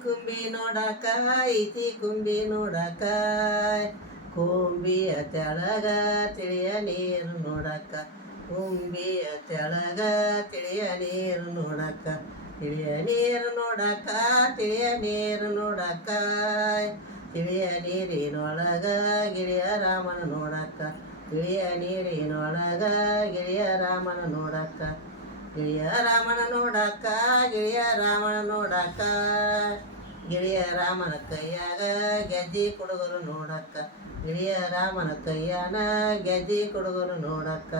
ಕುಂಬಿ ನೋಡಾಕ ಐತಿ ಕುಂಬಿ ನೋಡಾಕ ಕುಂಬಿಯ ತೆಳಗ ತಿಳಿಯ ನೀರು ನೋಡಾಕ ಕುಂಬಿಯ ತೆಳಗ ತಿಳಿಯ ನೀರು ನೋಡಾಕ ತಿಳಿಯ ನೀರು ನೋಡಾಕ ತಿಳಿಯ ನೀರು ನೋಡಾಕ ತಿಳಿಯ ನೀರಿನೊಳಗ ಗಿಳಿಯ ರಾಮನ ನೋಡಾಕ ಗಿಳಿಯ ನೀರಿನೊಳಗ ಗಿಳಿಯ ರಾಮನ ನೋಡಾಕ ಗಿಳಿಯ ರಾಮನ ನೋಡಕ್ಕ ಗಿಳಿಯ ರಾಮನ ನೋಡಕ್ಕ ಗಿಳಿಯ ರಾಮನ ಕೈಯಾಗ ಗೆಜ್ಜಿ ಕುಡುಗರು ನೋಡಕ್ಕ ಗಿಳಿಯ ರಾಮನ ಕೈಯಾನ ಗೆಜ್ಜಿ ಕುಡುಗರು ನೋಡಕ್ಕ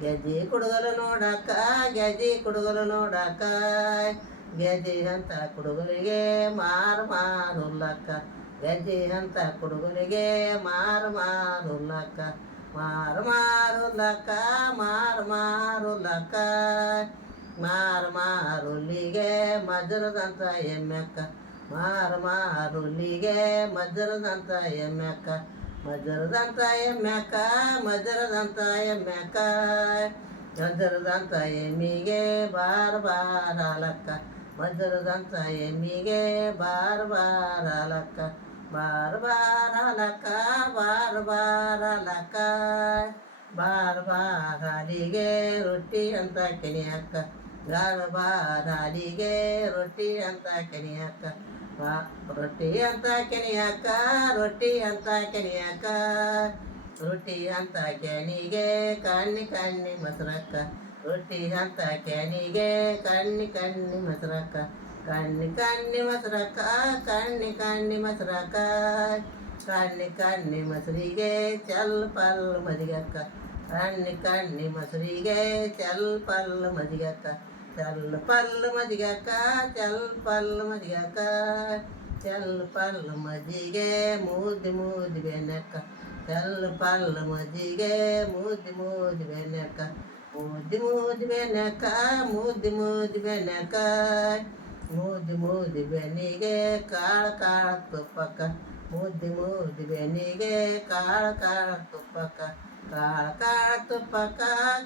ಗೆಜ್ಜಿ ಕುಡುಗಲು ನೋಡಕ್ಕ ಗೆಜ್ಜಿ ಕುಡುಗಲು ನೋಡಕ್ಕ ಗೆಜ್ಜಿ ಅಂತ ಕುಡುಗರಿಗೆ ಮಾರು ಮಾರುಲ್ಲಕ್ಕ ಗೆಜ್ಜಿ ಅಂತ ಕುಡುಗರಿಗೆ ಮಾರು ಮಾರುಲ್ಲಕ್ಕ ಮಾರು ಮಾರುಲ್ಲಕ್ಕ ಮಾರು ಮಾರುಲ್ಲಕ್ಕ ಮಾರು ಮಾರುಲ್ಲಿಗೆ ಮಜ್ಜರದಂತ ಎಮ್ಮೆಕ್ಕ ಮಾರು ಮಾರುಲ್ಲಿಗೆ ಮಜ್ಜರದಂತ ಎಮ್ಮೆಕ್ಕ ಮಜ್ಜರದಂತ ಎಮ್ಮೆಕ್ಕ ಮಜ್ಜರದಂತ ಎಮ್ಮೆಕ್ಕ ಮಜ್ಜರದಂತ ಎಮ್ಮಿಗೆ ಬಾರ ಬಾರ ಲಕ್ಕ ಮಜ್ಜರದಂತ ಎಮ್ಮಿಗೆ ಬಾರ ಬಾರ ಲಕ್ಕ ಬಾರ ಬಾರ ಲಕ್ಕ ಬಾರ ಬಾರ ಲಕ್ಕ ಬಾರ ಬಾರ ಅಲಿಗೆ ರೊಟ್ಟಿ ಅಂತ ಕೆಣಿಯಕ್ಕ ಬಾರ ಬಾರ ಅಲಿಗೆ ರೊಟ್ಟಿ ಅಂತ ಕೆಣಿಯಕ್ಕ ಬಾ ರೊಟ್ಟಿ ಅಂತ ಕೆಣಿಯಕ್ಕ ರೊಟ್ಟಿ ಅಂತ ಕೆಣಿಯಕ್ಕ ರೊಟ್ಟಿ ಅಂತ ಕೆಣಿಗೆ ಕಣ್ಣಿ ಕಣ್ಣಿ ಮೊಸರಕ್ಕ ರೊಟ್ಟಿ ಅಂತ ಕೆಣಿಗೆ ಕಣ್ಣಿ ಕಣ್ಣಿ ಮೊಸರಕ್ಕ ಕಣ್ಣಿ ಕಣ್ಣಿ ಮೊಸರಕ್ಕ ಕಣ್ಣಿ ಕಣ್ಣಿ ಮೊಸರಕ್ಕ ಕಣ್ಣಿ ಕಣ್ಣಿ ಮೊಸರಿಗೆ ಚಲ್ ಪಲ್ ಮದಿಗಕ್ಕ ಕಣ್ಣಿ ಕಣ್ಣಿ ಮೊಸರಿಗೆ ಚಲ್ ಪಲ್ ಮದಿಗಕ್ಕ चल पल मजिया का, चल पल मजिया का, चल पल मजिगे मुद मुद बेनक चल पल मजिगे मुद मुद बेनक मुद मुद बेनक मुद मुद बेनक मुद मुद बेनिगे काल काल तुपक। मुद मुद बेनिगे काल काल तुपक। काल काल तुपक,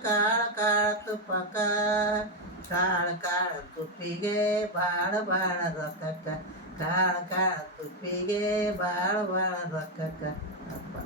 काल काल तुपक। ಕಾಳ ಕಾಳ ತುಪ್ಪಿಗೆ ಬಾಳ ಬಾಳ ರೊಕ್ಕಕ್ಕ. ಕಾಳ ಕಾಳ ತುಪ್ಪಿಗೆ ಬಾಳ ಬಾಳ ರೊಕ್ಕಕ್ಕ. ಅಪ್ಪ.